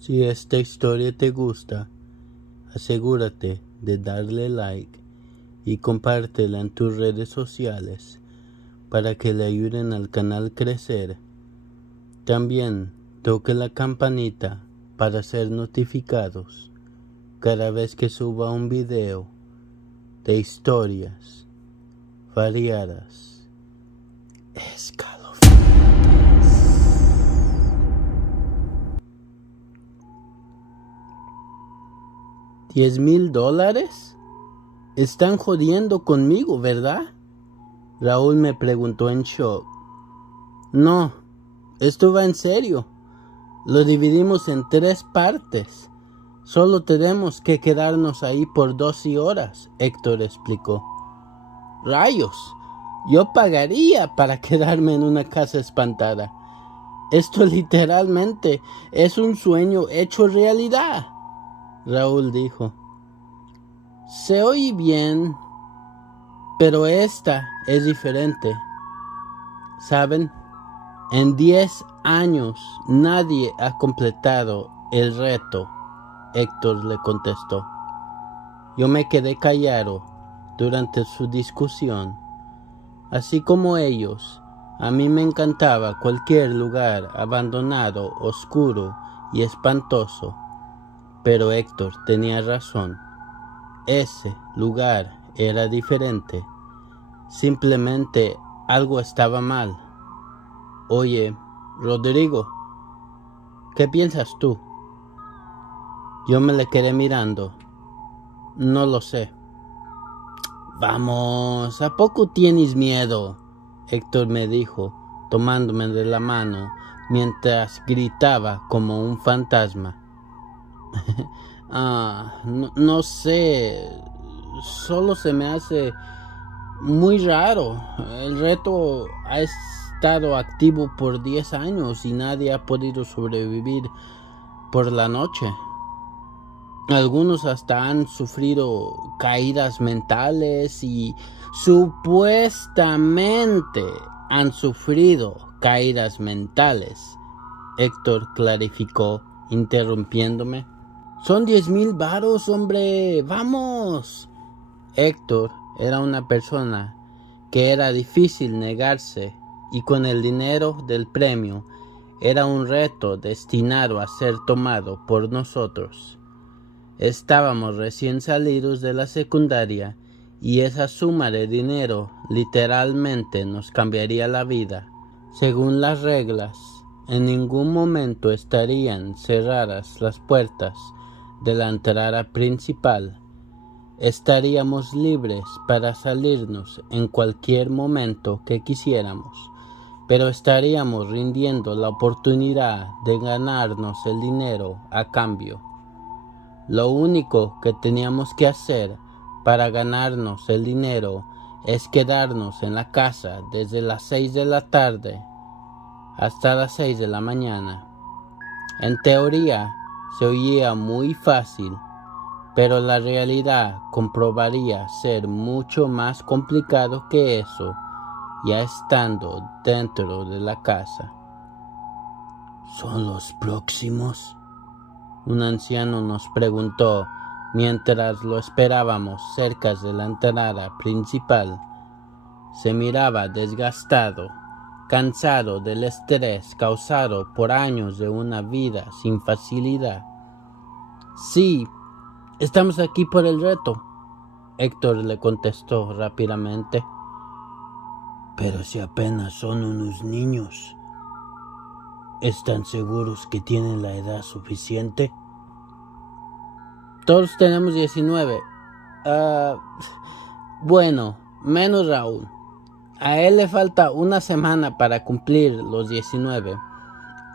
Si esta historia te gusta, asegúrate de darle like y compártela en tus redes sociales para que le ayuden al canal a crecer. También toque la campanita para ser notificados cada vez que suba un video de historias variadas, escalofriantes. $10,000. Están jodiendo conmigo, ¿verdad? Raúl me preguntó en shock. No, esto va en serio. Lo dividimos en 3 partes. Solo tenemos que quedarnos ahí por 12 horas, Héctor explicó. Rayos, yo pagaría para quedarme en una casa espantada. Esto literalmente es un sueño hecho realidad, Raúl dijo. Se oye bien, pero esta es diferente. ¿Saben? En 10 años nadie ha completado el reto, Héctor le contestó. Yo me quedé callado durante su discusión. Así como ellos, a mí me encantaba cualquier lugar abandonado, oscuro y espantoso. Pero Héctor tenía razón. Ese lugar era diferente. Simplemente algo estaba mal. Oye, Rodrigo, ¿qué piensas tú? Yo me le quedé mirando. No lo sé. Vamos, ¿a poco tienes miedo? Héctor me dijo, tomándome de la mano, mientras gritaba como un fantasma. No sé, solo se me hace muy raro. El reto ha estado activo por 10 años y nadie ha podido sobrevivir por la noche. Algunos hasta han sufrido caídas mentales y supuestamente han sufrido caídas mentales. Héctor clarificó, interrumpiéndome. Son 10,000 varos, hombre, vamos. Héctor era una persona que era difícil negarse y con el dinero del premio era un reto destinado a ser tomado por nosotros. Estábamos recién salidos de la secundaria y esa suma de dinero literalmente nos cambiaría la vida. Según las reglas, en ningún momento estarían cerradas las puertas de la entrada principal. Estaríamos libres para salirnos en cualquier momento que quisiéramos, pero estaríamos rindiendo la oportunidad de ganarnos el dinero a cambio. Lo único que teníamos que hacer para ganarnos el dinero es quedarnos en la casa desde las 6 de la tarde hasta las 6 de la mañana. En teoría se oía muy fácil, pero la realidad comprobaría ser mucho más complicado que eso, ya estando dentro de la casa. ¿Son los próximos?, un anciano nos preguntó mientras lo esperábamos cerca de la entrada principal. Se miraba desgastado, cansado del estrés causado por años de una vida sin facilidad. Sí, estamos aquí por el reto, Héctor le contestó rápidamente. Pero si apenas son unos niños, ¿están seguros que tienen la edad suficiente? Todos tenemos 19. Bueno, menos Raúl. A él le falta una semana para cumplir los 19.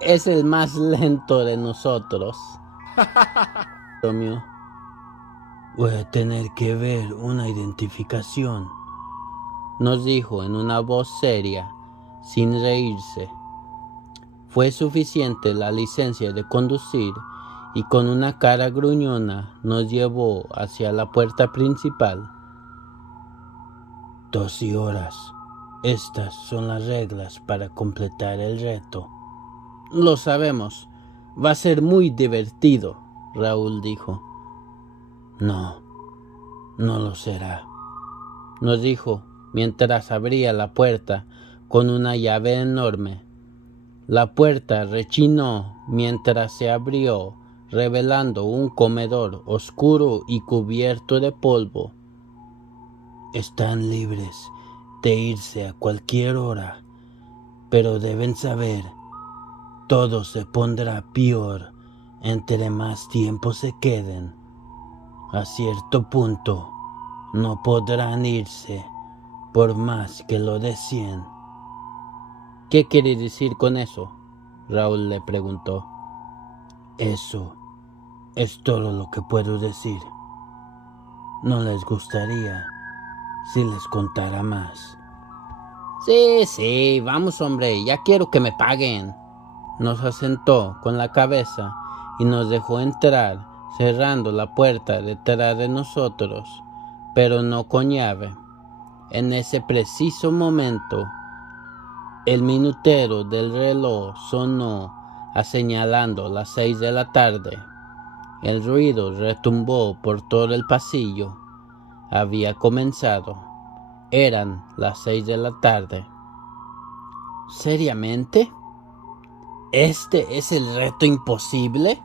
Es el más lento de nosotros. Romeo. Voy a tener que ver una identificación, nos dijo en una voz seria, sin reírse. Fue suficiente la licencia de conducir y con una cara gruñona nos llevó hacia la puerta principal. 12 horas. Estas son las reglas para completar el reto. Lo sabemos. Va a ser muy divertido, Raúl dijo. No, no lo será, nos dijo mientras abría la puerta con una llave enorme. La puerta rechinó mientras se abrió, revelando un comedor oscuro y cubierto de polvo. Están libres de irse a cualquier hora, pero deben saber, todo se pondrá peor entre más tiempo se queden. A cierto punto, no podrán irse, por más que lo deseen. ¿Qué quiere decir con eso?, Raúl le preguntó. Eso es todo lo que puedo decir. ¿No les gustaría si les contara más? Sí, vamos hombre, ya quiero que me paguen. Nos asentó con la cabeza y nos dejó entrar, cerrando la puerta detrás de nosotros, pero no con llave. En ese preciso momento, el minutero del reloj sonó señalando las 6 de la tarde. El ruido retumbó por todo el pasillo. Había comenzado. Eran las 6 de la tarde. ¿Seriamente? ¿Este es el reto imposible?,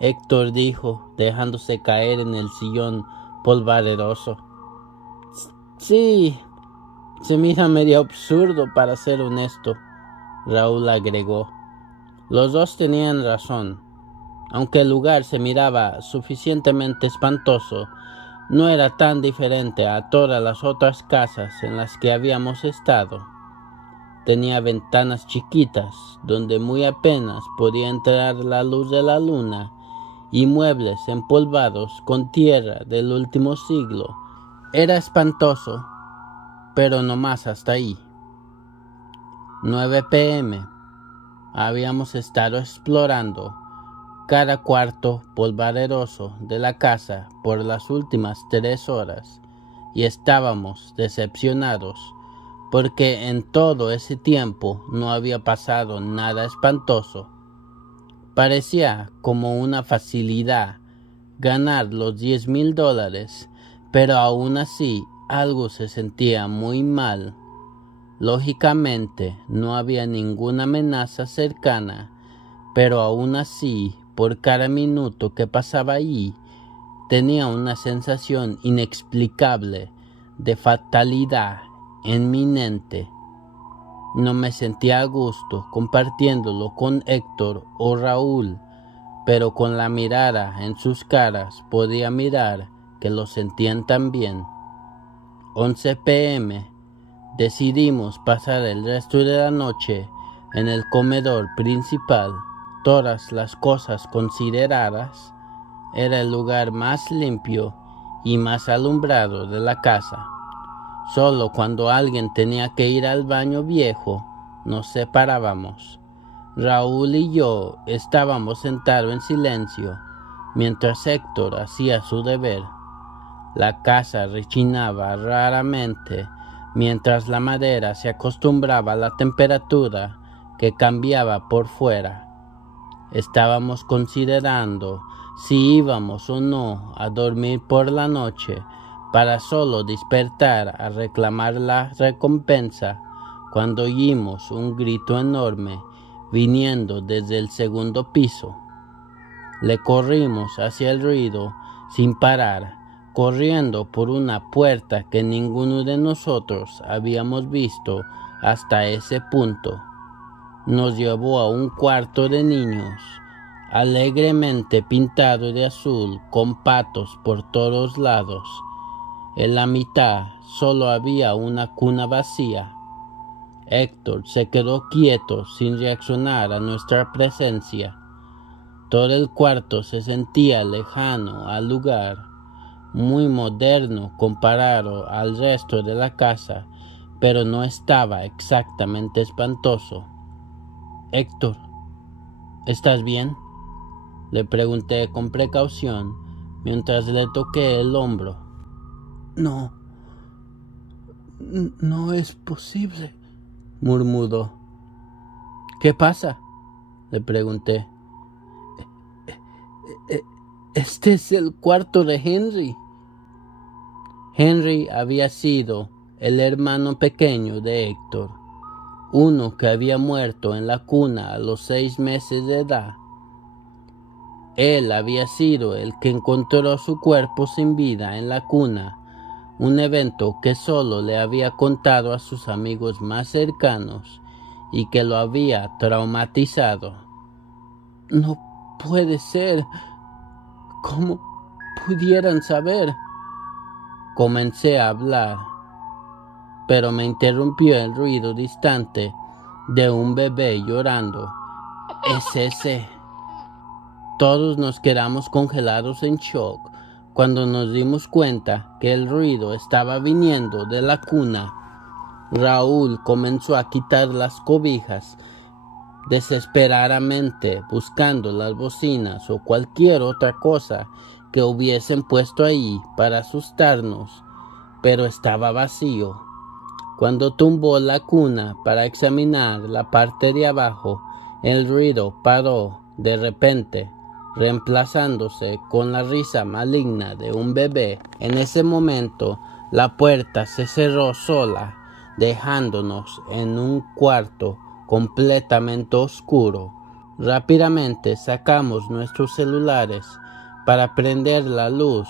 Héctor dijo, dejándose caer en el sillón polvaderoso. Sí, se mira medio absurdo para ser honesto, Raúl agregó. Los dos tenían razón. Aunque el lugar se miraba suficientemente espantoso, no era tan diferente a todas las otras casas en las que habíamos estado. Tenía ventanas chiquitas, donde muy apenas podía entrar la luz de la luna, y muebles empolvados con tierra del último siglo. Era espantoso, pero no más hasta ahí. 9 p.m. Habíamos estado explorando cada cuarto polvaderoso de la casa por las últimas 3 horas y estábamos decepcionados porque en todo ese tiempo no había pasado nada espantoso. Parecía como una facilidad ganar los $10,000, pero aún así algo se sentía muy mal. Lógicamente no había ninguna amenaza cercana, pero aún así, por cada minuto que pasaba allí, tenía una sensación inexplicable de fatalidad inminente. No me sentía a gusto compartiéndolo con Héctor o Raúl, pero con la mirada en sus caras podía mirar que lo sentían también. 11 p.m. Decidimos pasar el resto de la noche en el comedor principal. Todas las cosas consideradas, era el lugar más limpio y más alumbrado de la casa. Solo cuando alguien tenía que ir al baño viejo, nos separábamos. Raúl y yo estábamos sentados en silencio, mientras Héctor hacía su deber. La casa rechinaba raramente, mientras la madera se acostumbraba a la temperatura que cambiaba por fuera. Estábamos considerando si íbamos o no a dormir por la noche para solo despertar a reclamar la recompensa, cuando oímos un grito enorme viniendo desde el segundo piso. Le corrimos hacia el ruido sin parar, corriendo por una puerta que ninguno de nosotros habíamos visto hasta ese punto. Nos llevó a un cuarto de niños, alegremente pintado de azul, con patos por todos lados. En la mitad solo había una cuna vacía. Héctor se quedó quieto sin reaccionar a nuestra presencia. Todo el cuarto se sentía lejano al lugar, muy moderno comparado al resto de la casa, pero no estaba exactamente espantoso. Héctor, ¿estás bien?, le pregunté con precaución mientras le toqué el hombro. No es posible, murmuró. ¿Qué pasa?, le pregunté. Este es el cuarto de Henry. Henry había sido el hermano pequeño de Héctor, uno que había muerto en la cuna a los 6 meses de edad. Él había sido el que encontró su cuerpo sin vida en la cuna, un evento que solo le había contado a sus amigos más cercanos y que lo había traumatizado. No puede ser. ¿Cómo pudieran saber? Comencé a hablar, pero me interrumpió el ruido distante de un bebé llorando. Es ese. Todos nos quedamos congelados en shock cuando nos dimos cuenta que el ruido estaba viniendo de la cuna. Raúl comenzó a quitar las cobijas desesperadamente, buscando las bocinas o cualquier otra cosa que hubiesen puesto ahí para asustarnos, pero estaba vacío. Cuando tumbó la cuna para examinar la parte de abajo, el ruido paró de repente, reemplazándose con la risa maligna de un bebé. En ese momento, la puerta se cerró sola, dejándonos en un cuarto completamente oscuro. Rápidamente sacamos nuestros celulares para prender la luz,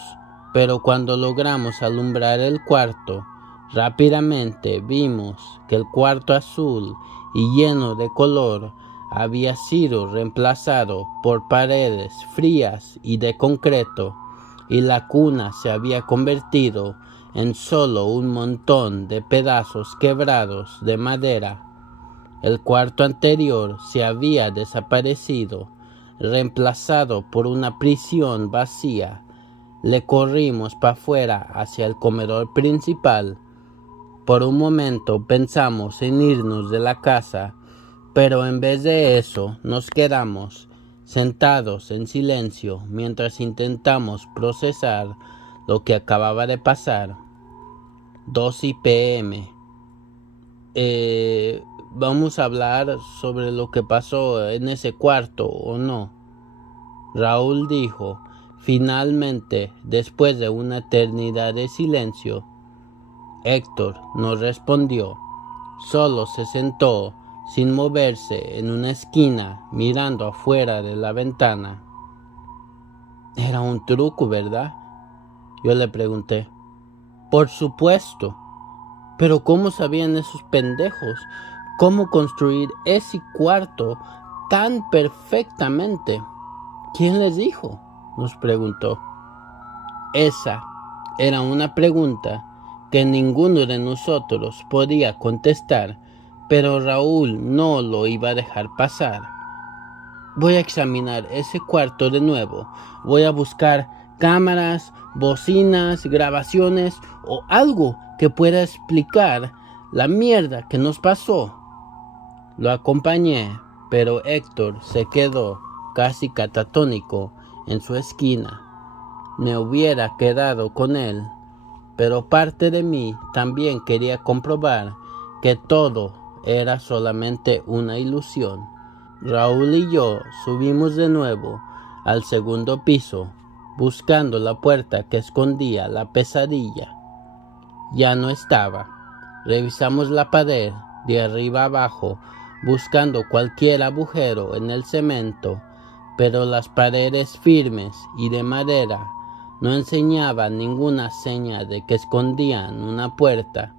pero cuando logramos alumbrar el cuarto, rápidamente vimos que el cuarto azul y lleno de color había sido reemplazado por paredes frías y de concreto, y la cuna se había convertido en solo un montón de pedazos quebrados de madera. El cuarto anterior se había desaparecido, reemplazado por una prisión vacía. Le corrimos para afuera hacia el comedor principal. Por un momento pensamos en irnos de la casa, pero en vez de eso nos quedamos sentados en silencio mientras intentamos procesar lo que acababa de pasar. 2 p.m. ¿Vamos a hablar sobre lo que pasó en ese cuarto o no? Raúl dijo, finalmente, después de una eternidad de silencio. Héctor no respondió, solo se sentó sin moverse en una esquina mirando afuera de la ventana. Era un truco, ¿verdad? Yo le pregunté. Por supuesto. Pero ¿cómo sabían esos pendejos cómo construir ese cuarto tan perfectamente? ¿Quién les dijo?, nos preguntó. Esa era una pregunta que ninguno de nosotros podía contestar, pero Raúl no lo iba a dejar pasar. Voy a examinar ese cuarto de nuevo. Voy a buscar cámaras, bocinas, grabaciones o algo que pueda explicar la mierda que nos pasó. Lo acompañé, pero Héctor se quedó casi catatónico en su esquina. Me hubiera quedado con él, pero parte de mí también quería comprobar que todo era solamente una ilusión. Raúl y yo subimos de nuevo al segundo piso, buscando la puerta que escondía la pesadilla. Ya no estaba. Revisamos la pared de arriba abajo, buscando cualquier agujero en el cemento, pero las paredes firmes y de madera no enseñaban ninguna señal de que escondían una puerta.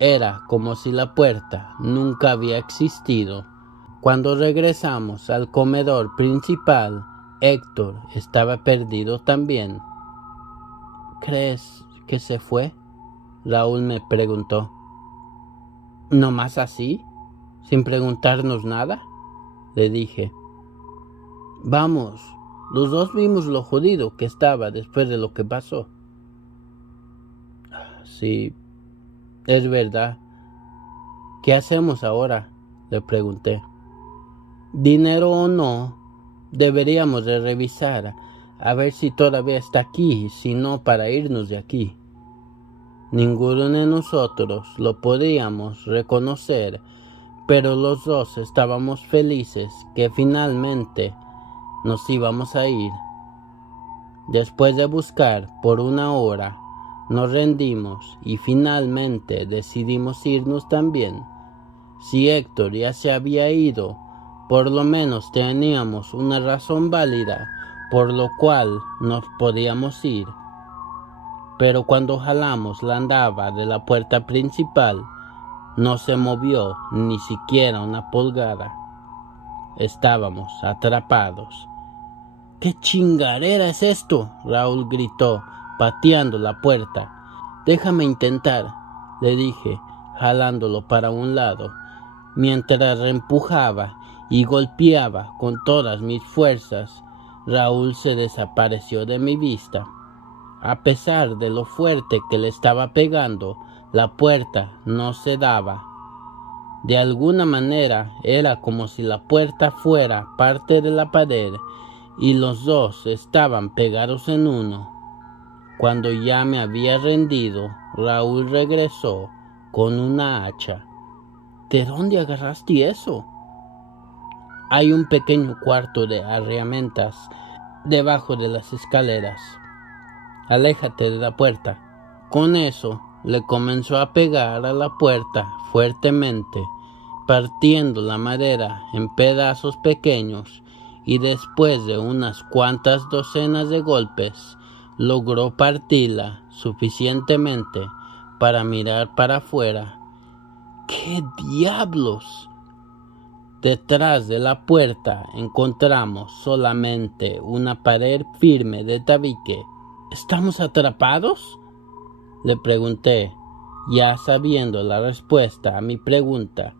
Era como si la puerta nunca había existido. Cuando regresamos al comedor principal, Héctor estaba perdido también. ¿Crees que se fue?, Raúl me preguntó. ¿No más así? ¿Sin preguntarnos nada?, le dije. Vamos, los dos vimos lo jodido que estaba después de lo que pasó. Sí, es verdad. ¿Qué hacemos ahora?, le pregunté. Dinero o no, deberíamos de revisar a ver si todavía está aquí, si no, para irnos de aquí. Ninguno de nosotros lo podíamos reconocer, pero los dos estábamos felices que finalmente nos íbamos a ir. Después de buscar por 1 hora, nos rendimos y finalmente decidimos irnos también. Si Héctor ya se había ido, por lo menos teníamos una razón válida por lo cual nos podíamos ir. Pero cuando jalamos la andaba de la puerta principal, no se movió ni siquiera una pulgada. Estábamos atrapados. ¿Qué chingarera es esto?, Raúl gritó, pateando la puerta. Déjame intentar, le dije, jalándolo para un lado, mientras reempujaba y golpeaba con todas mis fuerzas. Raúl se desapareció de mi vista. A pesar de lo fuerte que le estaba pegando, la puerta no se daba. De alguna manera era como si la puerta fuera parte de la pared y los dos estaban pegados en uno. Cuando ya me había rendido, Raúl regresó con una hacha. ¿De dónde agarraste eso? Hay un pequeño cuarto de herramientas debajo de las escaleras. Aléjate de la puerta. Con eso le comenzó a pegar a la puerta fuertemente, partiendo la madera en pedazos pequeños, y después de unas cuantas docenas de golpes, logró partirla suficientemente para mirar para afuera. ¡Qué diablos! Detrás de la puerta encontramos solamente una pared firme de tabique. ¿Estamos atrapados?, le pregunté, ya sabiendo la respuesta a mi pregunta.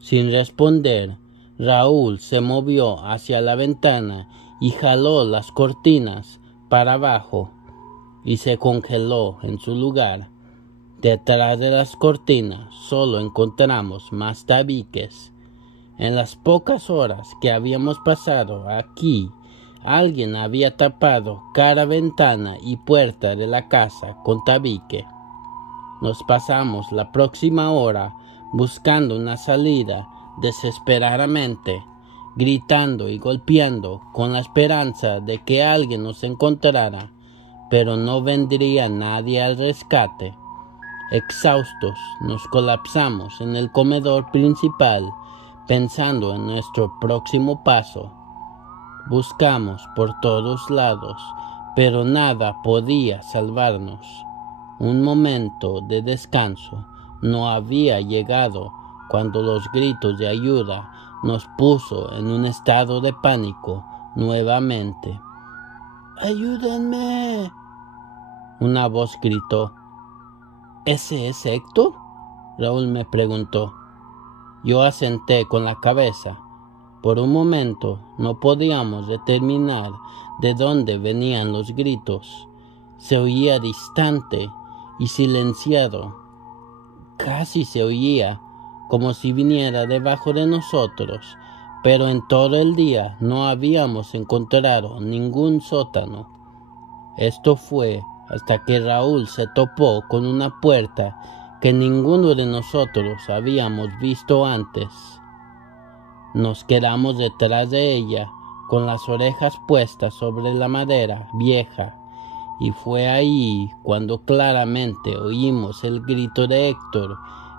Sin responder, Raúl se movió hacia la ventana y jaló las cortinas para abajo y se congeló en su lugar. Detrás de las cortinas solo encontramos más tabiques. En las pocas horas que habíamos pasado aquí, alguien había tapado cada ventana y puerta de la casa con tabique. Nos pasamos la próxima hora buscando una salida desesperadamente, gritando y golpeando con la esperanza de que alguien nos encontrara, pero no vendría nadie al rescate. Exhaustos, nos colapsamos en el comedor principal, pensando en nuestro próximo paso. Buscamos por todos lados, pero nada podía salvarnos. Un momento de descanso no había llegado cuando los gritos de ayuda nos puso en un estado de pánico nuevamente. ¡Ayúdenme!, una voz gritó. ¿Ese es Héctor?, Raúl me preguntó. Yo asenté con la cabeza. Por un momento no podíamos determinar de dónde venían los gritos. Se oía distante y silenciado. Casi se oía como si viniera debajo de nosotros, pero en todo el día no habíamos encontrado ningún sótano. Esto fue hasta que Raúl se topó con una puerta que ninguno de nosotros habíamos visto antes. Nos quedamos detrás de ella, con las orejas puestas sobre la madera vieja, y fue ahí cuando claramente oímos el grito de Héctor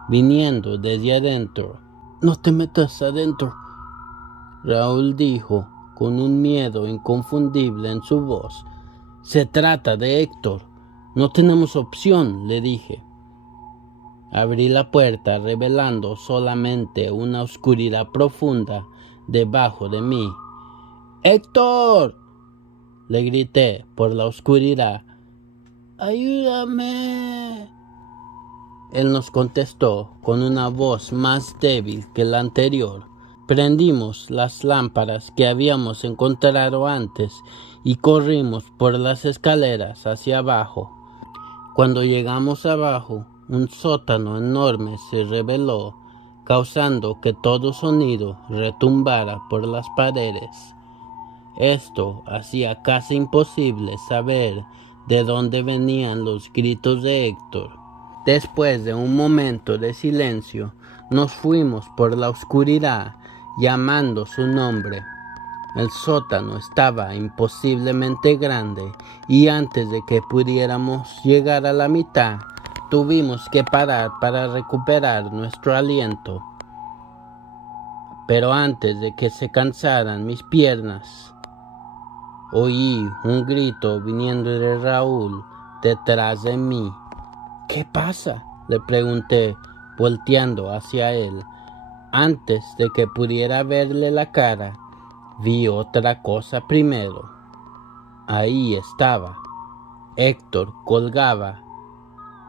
viniendo desde adentro. «No te metas adentro», Raúl dijo con un miedo inconfundible en su voz. «Se trata de Héctor. No tenemos opción», le dije. Abrí la puerta revelando solamente una oscuridad profunda debajo de mí. «¡Héctor!», le grité por la oscuridad. «¡Ayúdame!». Él nos contestó con una voz más débil que la anterior. Prendimos las lámparas que habíamos encontrado antes y corrimos por las escaleras hacia abajo. Cuando llegamos abajo, un sótano enorme se reveló, causando que todo sonido retumbara por las paredes. Esto hacía casi imposible saber de dónde venían los gritos de Héctor. Después de un momento de silencio, nos fuimos por la oscuridad, llamando su nombre. El sótano estaba imposiblemente grande y antes de que pudiéramos llegar a la mitad, tuvimos que parar para recuperar nuestro aliento. Pero antes de que se cansaran mis piernas, oí un grito viniendo de Raúl detrás de mí. ¿Qué pasa?, le pregunté, volteando hacia él. Antes de que pudiera verle la cara, vi otra cosa primero. Ahí estaba. Héctor colgaba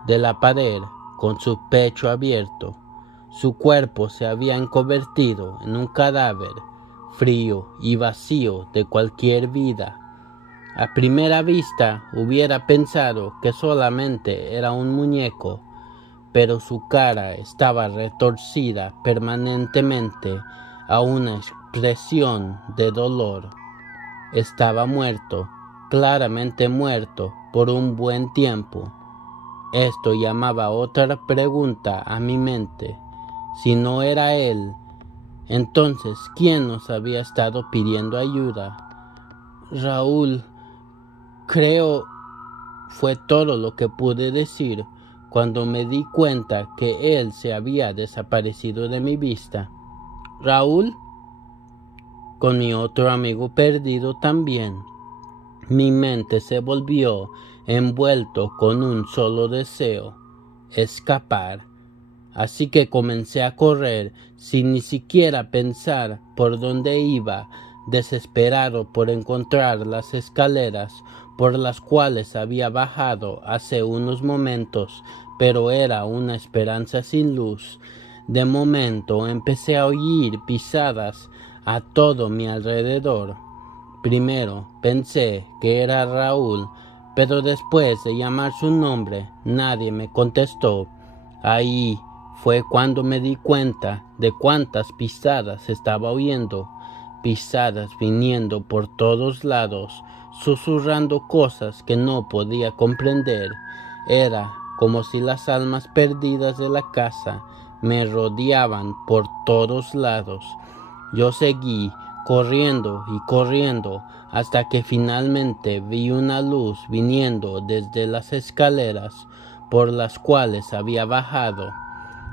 de la pared con su pecho abierto. Su cuerpo se había convertido en un cadáver frío y vacío de cualquier vida. A primera vista hubiera pensado que solamente era un muñeco, pero su cara estaba retorcida permanentemente a una expresión de dolor. Estaba muerto, claramente muerto por un buen tiempo. Esto llamaba otra pregunta a mi mente. Si no era él, entonces, ¿quién nos había estado pidiendo ayuda? Raúl, creo, fue todo lo que pude decir cuando me di cuenta que él se había desaparecido de mi vista. Raúl, con mi otro amigo perdido también. Mi mente se volvió envuelto con un solo deseo: escapar. Así que comencé a correr sin ni siquiera pensar por dónde iba, desesperado por encontrar las escaleras por las cuales había bajado hace unos momentos, pero era una esperanza sin luz. De momento empecé a oír pisadas a todo mi alrededor. Primero pensé que era Raúl, pero después de llamar su nombre, nadie me contestó. Ahí fue cuando me di cuenta de cuántas pisadas estaba oyendo, pisadas viniendo por todos lados, susurrando cosas que no podía comprender. Era como si las almas perdidas de la casa me rodeaban por todos lados. Yo seguí corriendo y corriendo hasta que finalmente vi una luz viniendo desde las escaleras por las cuales había bajado.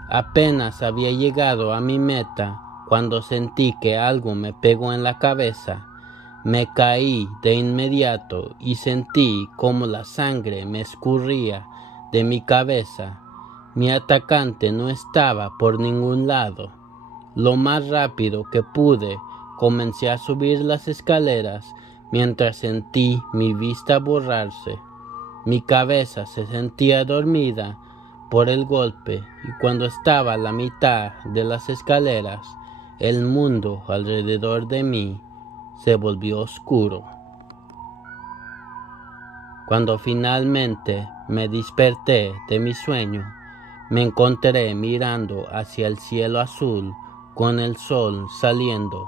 Apenas había llegado a mi meta cuando sentí que algo me pegó en la cabeza. Me caí de inmediato y sentí como la sangre me escurría de mi cabeza. Mi atacante no estaba por ningún lado. Lo más rápido que pude, comencé a subir las escaleras mientras sentí mi vista borrarse. Mi cabeza se sentía dormida por el golpe y cuando estaba a la mitad de las escaleras, el mundo alrededor de mí se volvió oscuro. Cuando finalmente me desperté de mi sueño, me encontré mirando hacia el cielo azul con el sol saliendo.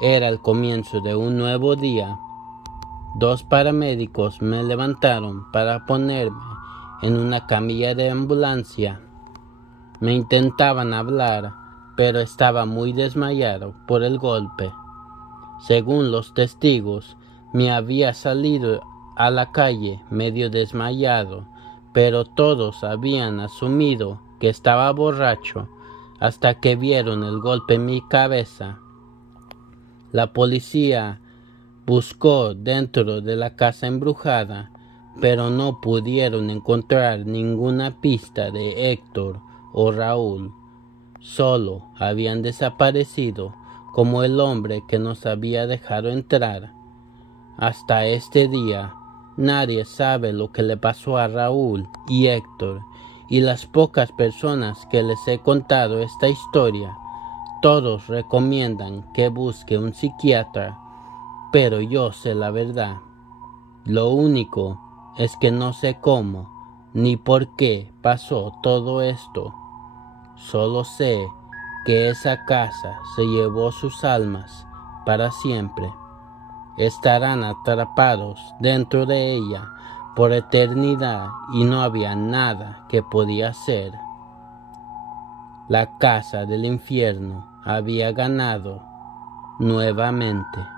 Era el comienzo de un nuevo día. 2 paramédicos me levantaron para ponerme en una camilla de ambulancia. Me intentaban hablar, pero estaba muy desmayado por el golpe. Según los testigos, me había salido a la calle medio desmayado, pero todos habían asumido que estaba borracho hasta que vieron el golpe en mi cabeza. La policía buscó dentro de la casa embrujada, pero no pudieron encontrar ninguna pista de Héctor o Raúl. Solo habían desaparecido como el hombre que nos había dejado entrar. Hasta este día, nadie sabe lo que le pasó a Raúl y Héctor, y las pocas personas que les he contado esta historia, todos recomiendan que busque un psiquiatra, pero yo sé la verdad. Lo único es que no sé cómo ni por qué pasó todo esto. Solo sé que esa casa se llevó sus almas para siempre. Estarán atrapados dentro de ella por eternidad y no había nada que podía hacer. La casa del infierno había ganado nuevamente.